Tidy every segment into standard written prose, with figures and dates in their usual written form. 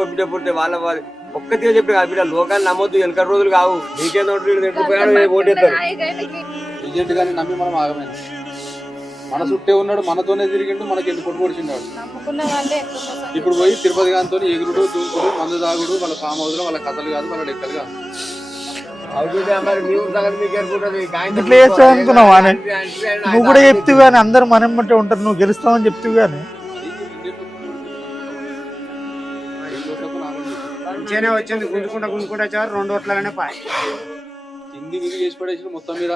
ఇంకో బిడ్డ పుడితే వాళ్ళ ఒక్కతిగా చెప్పి కాదు బిడ్డ లోకాన్ని నమ్మొద్దు వెనక రోజులు కావు నీకేందో ఓటేస్తారు ఏజెంట్ గాని నమ్మి మనం ఆగమైన మన చుట్టే ఉన్నాడు మనతోనే తిరిగిండు మనకి ఎందుకు కొట్టుకొడిచిండాడు ఇప్పుడు పోయి తిరుపతి గానితో ఎగురుడు దూకుడు మందు తాగుడు వాళ్ళ ఫామ్ హౌస్ లో వాళ్ళ కథలు కాదు వాళ్ళ లెక్కలు కాదు ఇట్లా చేస్తావు అనుకున్నావా నువ్వు కూడా చెప్తూ కానీ అందరు మనం బట్టే ఉంటారు నువ్వు గెలుస్తావని చెప్తూ కానీ మంచిగానే వచ్చింది గుంజుకుంటా వచ్చారు 2 ఓట్లనే పాయ్ హిందీ విధి చేసి పడేసి మొత్తం మీద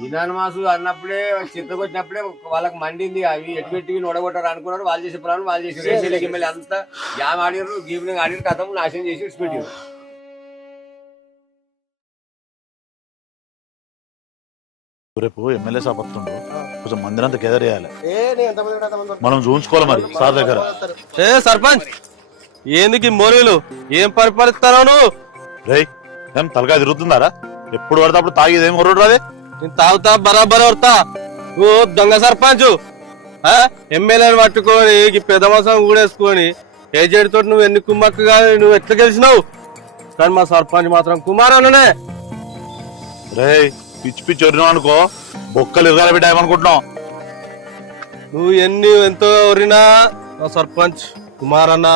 నిదాన మాసు అన్నప్పుడే చిత్తకొచ్చినప్పుడే వాళ్ళకి మండింది అవి ఎటు పెట్టి నొడగొట్టారు అనుకున్నారు వాళ్ళు చేసే ప్రాణం వాళ్ళు చేసి రేసీలకి మళ్ళీ అంతా జామ్ ఆడినారు గీమింగ్ ఆడిన కథం నాశనం చేసి విడిచిపెట్టారు రేపు ఎమ్మెల్యే సభ వస్తుండు కొంచెం మందిరం అంతా గెదర్ చేయాలి మనం చూసుకోవాలి మరి సార్ దగ్గర సర్పంచ్ ఏందుకు మోరీలు ఏం పరిపాలిస్తావు నువ్వు రేయ్ ఏం తలగా తిరుగుతున్నారా ఎప్పుడు పడితే అప్పుడు తాగేది ఏం కొరడు రాదే నేను తాగుతా బరాబర్ వడతా నువ్వు దొంగ సర్పంచ్ ఎమ్మెల్యేని పట్టుకొని పెద్ద మాసం కూడేసుకొని ఏజెంట్ తోటి నువ్వు ఎన్ని కుమ్మక్కు కాదు నువ్వు ఎట్లా గెలిచినావు కానీ మా సర్పంచ్ మాత్రం కుమారనే రేయ్ పిచ్చి పిచ్చి వరినావు అనుకో బొక్కలు ఎరగాలి బిడ్డ ఏమనుకుంటున్నావు నువ్వు ఎంతో వరినా మా సర్పంచ్ కుమారన్న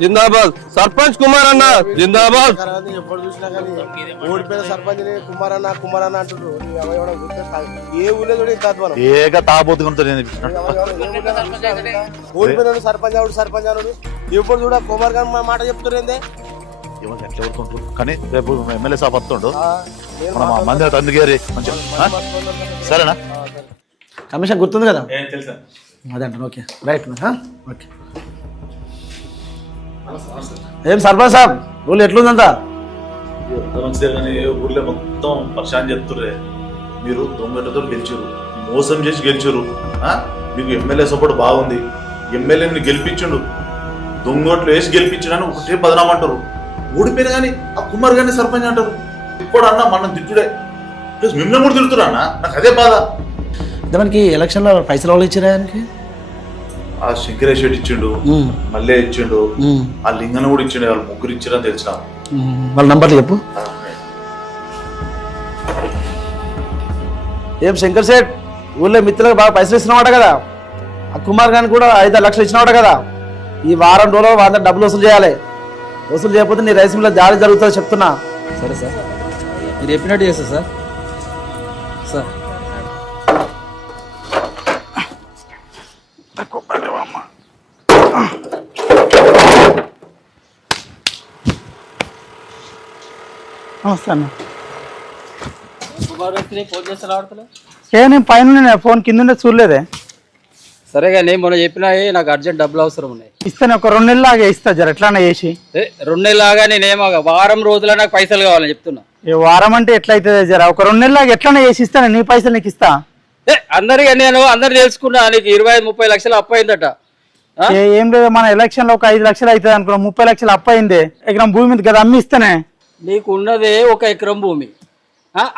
జిందాబాద్ సర్పంచ్ కుమారన్న జిందాబాద్ ఎప్పుడు చూసినా కానీ ఓడిపోయిన సర్పంచ్ కుమారన్న అంటున్నారు ఏ ఊళ్ళో కూడా ఏక తాబోతుకుంటా ఓడిపోయిన సర్పంచ్ అనుడు ఎప్పుడు చూడ కుమార్ గారు మాట చెప్తున్నారు ఎట్లా ఊరుకుంటారు కానీ రేపు ఎమ్మెల్యే సభ వస్తుండు మనం మందిరం అందుకే మంచిగా సరేనా కమిషన్ గుర్తుంది కదా అదే అంటాను ఓకే రైట్ ఓకే ఏం సర్పంచ్ సాబ్ ఊళ్ళో ఎట్లుందంతా ఊర్లో మొత్తం పరిశాన్ చెప్తుర్రే మీరు దొంగతో గెలిచారు మోసం చేసి గెలిచారు మీకు ఎమ్మెల్యే సపోర్ట్ బాగుంది ఎమ్మెల్యేని గెలిపించుండు దొంగోట్లు వేసి గెలిపించడని ఒకటే బదనాం అంటారు ఓడిపోయిన కానీ ఆ కుమార్ గారిని సర్పంచ్ అంటారు ఇప్పుడు అన్న మనం తిట్టుడే ప్లస్ మిమ్మల్ని కూడా తిడుతురా అన్న నాకు అదే బాధ మనకి ఎలక్షన్ లో పైసలు వాళ్ళు ఇచ్చారా ఆయనకి ఆ శంకరేష్ రెడ్డి ఇచ్చిండు మల్లె ఇచ్చిండు ఆ లింగన కూడా ఇచ్చిండు వాళ్ళు ముగ్గురు ఇచ్చారని తెలిసిన వాళ్ళ నంబర్లు చెప్పు ఏం శంకర్ సేట్ ఊళ్ళో మిత్రులకు బాగా పైసలు ఇస్తున్నావాట కదా ఆ కుమార్ గారిని కూడా 5 లక్షలు ఇచ్చినావాట కదా ఈ వారం రోజులు వాళ్ళ డబ్బులు వసూలు చేయాలి వసూలు చేయకపోతే నీ రైస్ మిల్లో దాడి జరుగుతుందో చెప్తున్నా సరే సార్ మీరు చెప్పినట్టు చేస్తా సార్ సార్ నమస్తే అన్న నేను పైన ఫోన్ కింద చూడలేదే సరే కానీ మొన్న చెప్పినా నాకు అర్జెంట్ డబ్బులు అవసరం ఉన్నాయి ఇస్తాను ఒక 2 నెలలు లాగా ఇస్తా జర ఎట్లా చేసి 2 నెలలు లాగా నేనేమో వారం రోజుల నాకు పైసలు కావాలని చెప్తున్నా వారం అంటే ఎట్లయితే జర ఒక 2 నెలలు లాగా ఎట్లా చేసి ఇస్తాను నీ పైసలు నీకు ఇస్తా అందరికీ నేను తెలుసుకున్నా నీకు 25-30 లక్షలు అప్పు అయిందట ఏం లేదు మన ఎలక్షన్ లో ఒక 5 లక్షలు అవుతుంది అనుకున్నా 30 లక్షలు అప్పు అయింది ఎకరం భూమి మీద కదా అమ్మి ఇస్తానే నీకు ఉన్నదే 1 ఎకరం భూమి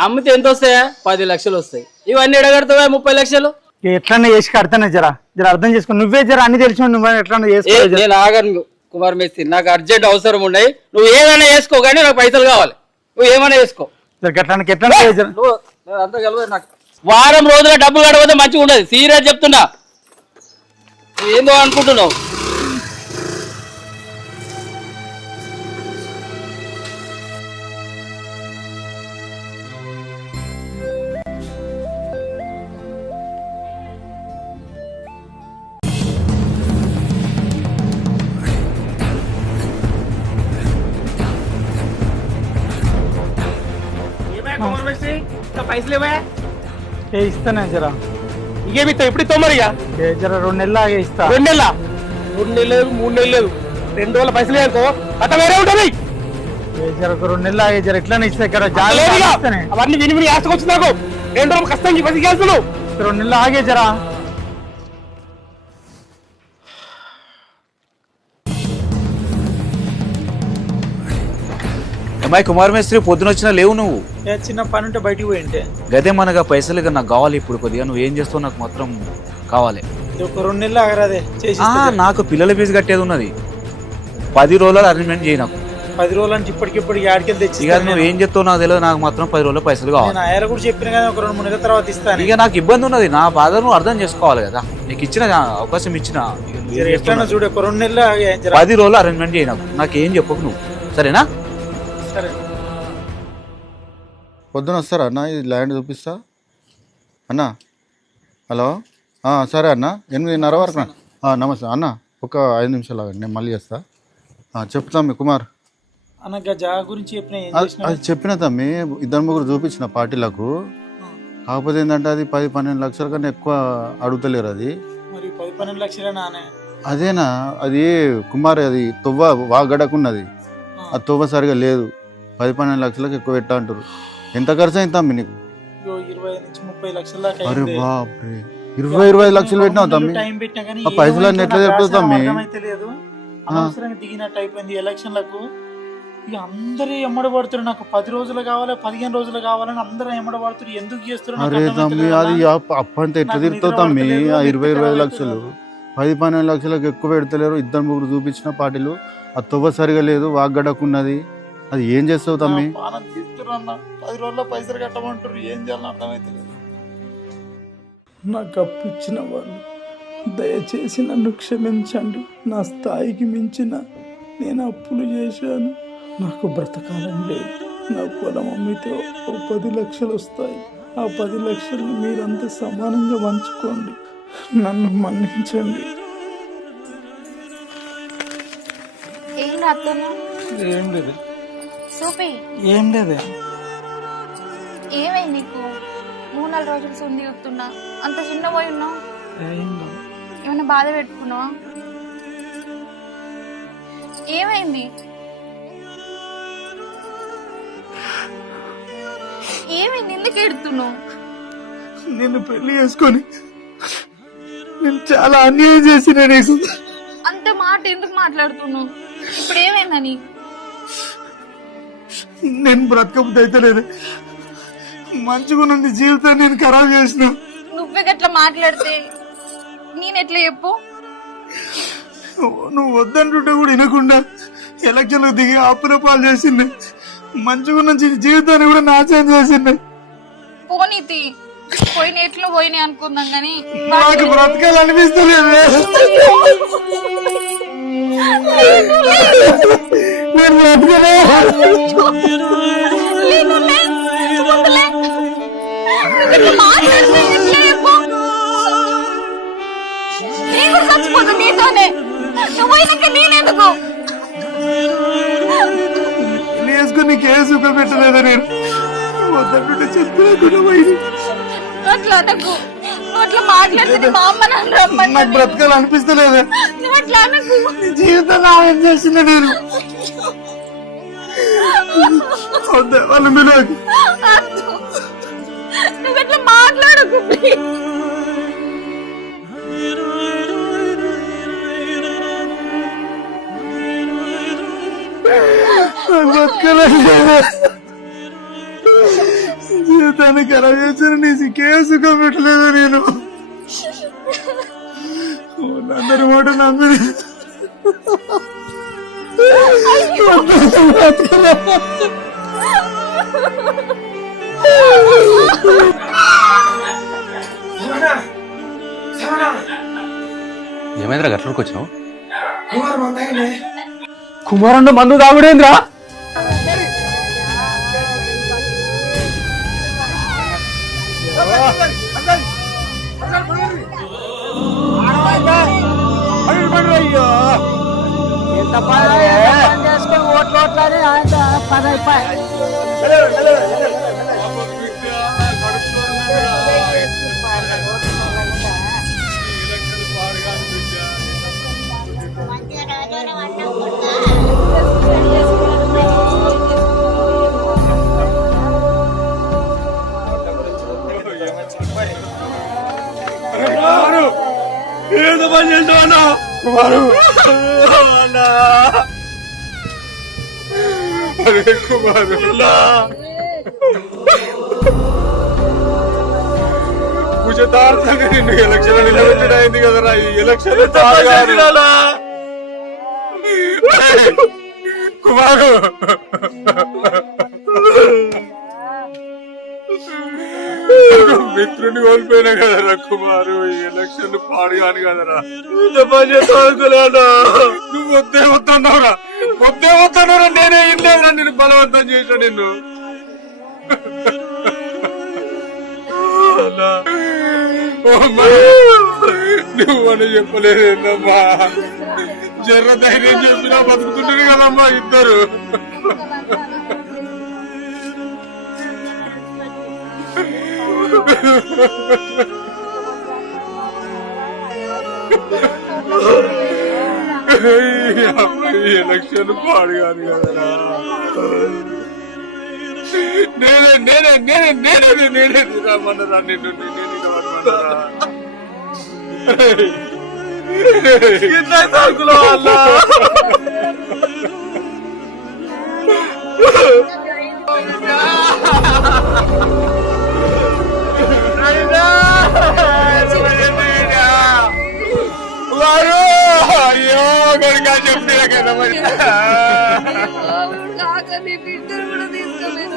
అమ్మితే ఎంత వస్తాయా 10 లక్షలు వస్తాయి ఇవన్నీ ఎడగడతావా 30 లక్షలు ఎట్లన్నా చేసి కడతానే జర అర్థం చేసుకో నువ్వే జర అన్ని తెలిసి నువ్వు ఎట్లా చేసుకో నేను ఆగను కుమార్ మేస్త్రి నాకు అర్జెంట్ అవసరం ఉన్నాయి నువ్వు ఏదైనా వేసుకో కానీ నాకు పైసలు కావాలి నువ్వు ఏమైనా వేసుకో అంతా కలవదు నాకు వారం రోజుల డబ్బు గడవతే మంచిగా ఉండదు సీరియస్ చెప్తున్నా ఏందో అనుకుంటున్నావు పైసలు ఇస్తానే జర ఇంకేమి ఎప్పుడు ఇస్తావు మరి జర 2 నెలలు లాగే ఇస్తా 2 నెలల 2 నెలలు లేదు 3 నెలలు లేదు 2 రోజుల పైసలు వేసుకో అట్లా వేరే ఉంటుంది జర ఒక 2 నెలలు లాగే జర ఎట్లా ఇస్తా ఇక్కడ అవన్నీ విని ఆశకొచ్చు నాకు 2 రోజులు కష్టం పైసలు చేస్తున్నావు 2 నెలలు ఆగే జరా అమ్మాయి కుమార్ మేస్త్రి పొద్దున వచ్చినా లేవు నువ్వు చిన్న పని ఉంటే బయటికి పోయింటే గదే మనగా పైసలు నాకు కావాలి ఇప్పుడు కొద్దిగా నువ్వు ఏం చేస్తావు నాకు మాత్రం కావాలి ఒక 2 నెలలు ఆగరాదే చేసి నాకు పిల్లల ఫీజు కట్టేది ఉన్నది. 10 రోజులు అరేంజ్మెంట్ చేయి నాకు. 10 రోజులు అంటే ఇప్పటికిప్పటికి ఆడికెళ్ళి తెచ్చి ఇక నువ్వు ఏం చెప్తావు నాకు తెలియదు. నాకు మాత్రం 10 రోజుల్లో పైసలు కావాలి. నేను ఆయన కూడా చెప్పిన కదా, ఒక 2-3 నెలల తర్వాత ఇస్తాను. ఇక నాకు ఇబ్బంది ఉన్నది. నా బాధ నువ్వు అర్థం చేసుకోవాలి కదా. నీకు ఇచ్చిన అవకాశం ఇచ్చిన ఎట్లా చూడు, ఒక 2 నెలలు 10 రోజులు అరేంజ్మెంట్ చేయి నాకు ఏం చెప్పకు నువ్వు, సరేనా? సరే. పొద్దున వస్తారా అన్న? ఇది ల్యాండ్ చూపిస్తా అన్న. హలో, సరే అన్న, 8:30 వరకు. నమస్తే అన్న, ఒక 5 నిమిషాలు ఆగండి, నేను మళ్ళీ చేస్తా. చెప్తాం మీ కుమార్ అన్న జాగా గురించి చెప్పిన. అది చెప్పిన తమ్మి, 2-3 చూపించిన పార్టీలకు. కాకపోతే ఏంటంటే అది 10-12 లక్షల కన్నా ఎక్కువ అడుగుతలేరు. అది మరి 10-12 లక్షలేనా? అదేనా? అది కుమార్, అది తొవ్వ వాగడకున్నది. ఆ తొవ్వ సరిగా లేదు. 10-12 లక్షలకు ఎక్కువ పెట్టా అంటారు. ఎంత ఖర్చు అయింది తమ్మి నీకు? 20 నుంచి 30 లక్షల దాకా. అరే బాప్రే, 20-25 లక్షలు పెట్టినావు తమ్మి. ఆ పైసలన్నీ ఎట్లా చెప్తావు తమ్మి? అనవసరంగా దిగినట్టు అయిపోయింది ఎలక్షన్లకు. ఇక అందరూ ఎమ్మడబడుతున్నారు. నాకు 10 రోజులు కావాలి, 15 రోజులు కావాలని అందరూ ఎమ్మడబడుతున్నారు. ఎందుకు చేస్తున్నారు? అరే తమ్మి, అది అప్పంతా ఎట్లా తిరుగుతావు తమ్మి? ఆ 20-25 లక్షలు 10-12 లక్షలకు ఎక్కువ పెడతలేరు. 2-3 చూపించిన పార్టీలు. ఆ తొవ్వ సరిగా లేదు, వాగ్గడకున్నది. అది ఏం చేస్తావు తమ్మి? 10 రోజుల్లో పైసలు కట్టమంటారు. ఏం చేయాలని అర్థమైతే లేదు. నాకు అప్పు ఇచ్చిన వాళ్ళు దయచేసి నన్ను క్షమించండి. నా స్థాయికి మించిన నేను అప్పులు చేశాను. నాకు బ్రతకాలని లేదు. నా పొలం అమ్మితే 10 లక్షలు వస్తాయి. ఆ 10 లక్షల్ని మీరంతా సమానంగా పంచుకోండి. నన్ను మన్నించండి. ఏం రాత్తున్నా? ఏం లేదు. ఏం లేదు. ఏమైంది నీకు? 3-4 రోజులు సుంది చెప్తున్నా, అంత చిన్న పోయి ఉన్నావు. ఏమైనా బాధ పెట్టుకున్నావా? ఏమైంది? ఎందుకు ఎడుతున్నావు? నిన్ను పెళ్లి చేసుకొని నేను చాలా అన్యాయం చేసిన నీకు. అంత మాట ఎందుకు మాట్లాడుతున్నావు? ఇప్పుడు ఏమైందని? నేను బ్రతకబుద్ధి అయితే లేదు. మంచిగా ఉన్న జీవితాన్ని నేను ఖరాబ్ చేసిన. నువ్వే గట్లా మాట్లాడితే నేనెట్లా చెప్పు? నువ్వు వద్దంటుంటే కూడా వినకుండా ఎలక్షన్లకు దిగి అప్పుల పాలు చేసింది. మంచిగా ఉన్న జీవితాన్ని కూడా నాశనం చేసింది. పోనీతి పోయిన ఎట్లు పోయినాయి అనుకుందాం కానీ నాకు బ్రతకాలనిపిస్తలేదు. నేను బ్రతకలే. చచ్చిపోతా నీతోనే. నువ్వు నేనెందుకు వేసుకుని నీకు ఏ సుఖం పెట్టలేదా? నేను వద్దంటుంటే చెప్పలేకుండా పోయింది. అట్లా అనకు. నువ్వు అట్లా మాట్లాడితే మా అమ్మ నన్ను రమ్మని. నాకు బ్రతకాలనిపిస్తలేదు. నువ్వు అట్లా అనకు. జీవితం ఏం చేసిన నేను వద్దా వాళ్ళు పిలవకు. నువ్వు అట్లా మాట్లాడకు. బతకలేదు. జీవితాన్ని ఖరాబ్ చేసిన నీకే సుఖం పెట్టలేదు. నేను అందరి మాట నమ్మి ఏమైందిరా గట్లకి వచ్చినావు? కుమారుడు మందు తాగుడేంద్రా? అయ్యో ఎంత పని చేసుకొని ఓట్లోట్లని పని అయిపోయి. ఏదో పని చేసావన్నా కుమారు? అరే కుమారు పూజ తమాషా నిన్ను ఎలక్షన్ నిలబెట్టడం అయింది కదరా ఈ ఎలక్షన్ కుమారు మిత్రుని కోల్పోయినా కదరా కుమారు ఈ ఎలక్షన్ పాడు కాని కదరా నువ్వు వద్దే వద్దన్నావురా నేనే ఇల్లేదురా నిన్ను బలవంతం చేసా నిన్ను నువ్వని చెప్పలేదమ్మా జర్ర ధైర్యం చెప్పినా బతుకుతుంటారు కదమ్మా ఇద్దరు ఎలక్షన్ పాడు కాదు కదరా నేనే రమ్మన్నారా నిన్ను నేనే రమ్మన్నారా వల్ల అయ్యో కొడుకా చెప్పినా కదా మరి బిడ్డలు కూడా తీసుకోలేదు